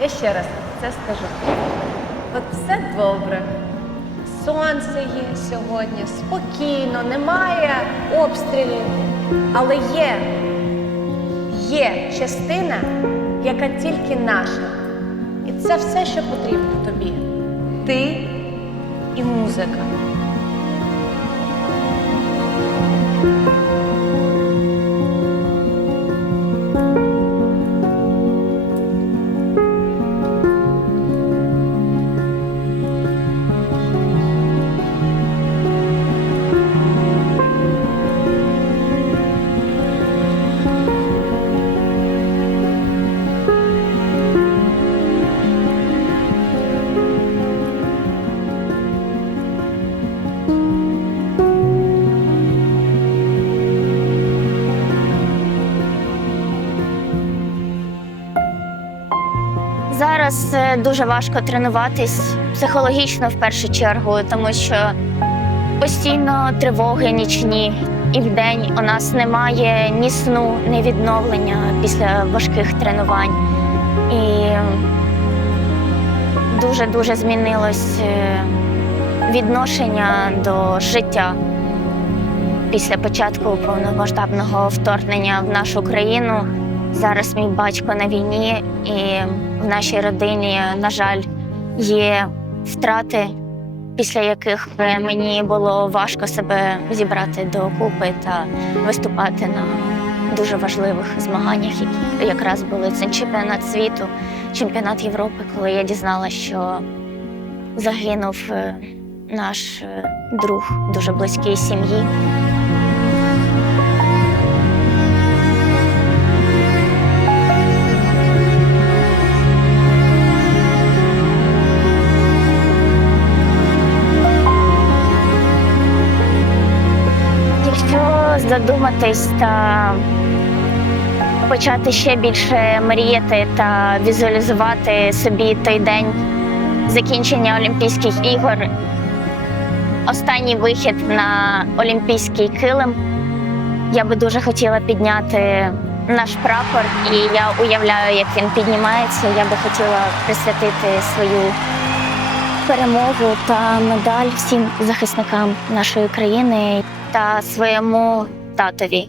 Я ще раз це скажу. От все добре. Сонце є сьогодні, спокійно, немає обстрілів. Але є, є частина, яка тільки наша. І це все, що потрібно тобі. Ти і музика. Зараз е, дуже важко тренуватись психологічно в першу чергу, тому що постійно тривоги нічні, і вдень у нас немає ні сну, ні відновлення після важких тренувань. І дуже дуже змінилось е, відношення до життя після початку повномасштабного вторгнення в нашу країну. Зараз мій батько на війні, і в нашій родині, на жаль, є втрати, після яких мені було важко себе зібрати докупи та виступати на дуже важливих змаганнях, які якраз були це чемпіонат світу, чемпіонат Європи, коли я дізналася, що загинув е, наш е, друг дуже близький сім'ї. Задуматись та почати ще більше мріяти та візуалізувати собі той день закінчення Олімпійських ігор, останній вихід на Олімпійський килим, я би дуже хотіла підняти наш прапор, і я уявляю, як він піднімається. Я би хотіла присвятити свою перемогу та медаль всім захисникам нашої країни та своєму татові,